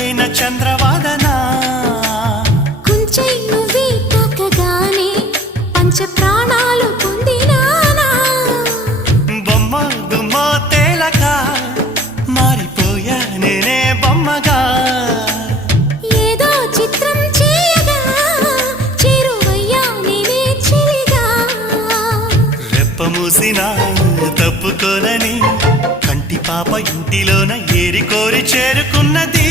చల్లనైన చంద్రవాదనా కుంచె నువ్వే తాకగానే పంచ ప్రాణాలు పొందినానా బొమ్మ గుమ్మ తేలక మారిపోయా నేనే బొమ్మగా ఏదో చిత్రం చేయగా చేరువయ్యా నేనే చెలిగా రెప్ప మూసినా తప్పుకోనని కంటి పాప ఇంటిలోన ఏరి కోరి చేరుకున్నది